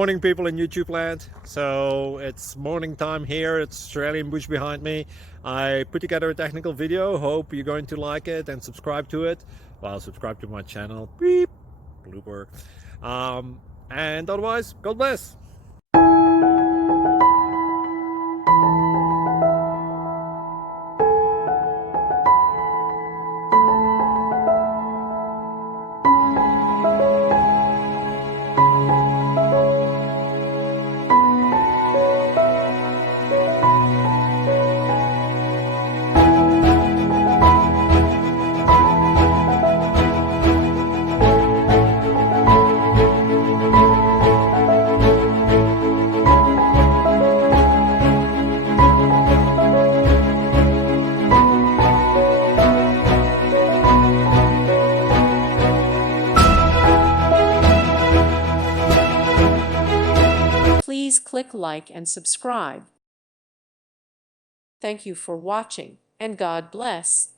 Morning people in YouTube land. So it's morning time here. It's Australian bush behind me. I put together a technical video. Hope you're going to like it and subscribe to it. Well, subscribe to my channel. Beep. Blooper. And otherwise, God bless. Please click like and subscribe. Thank you for watching, and God bless.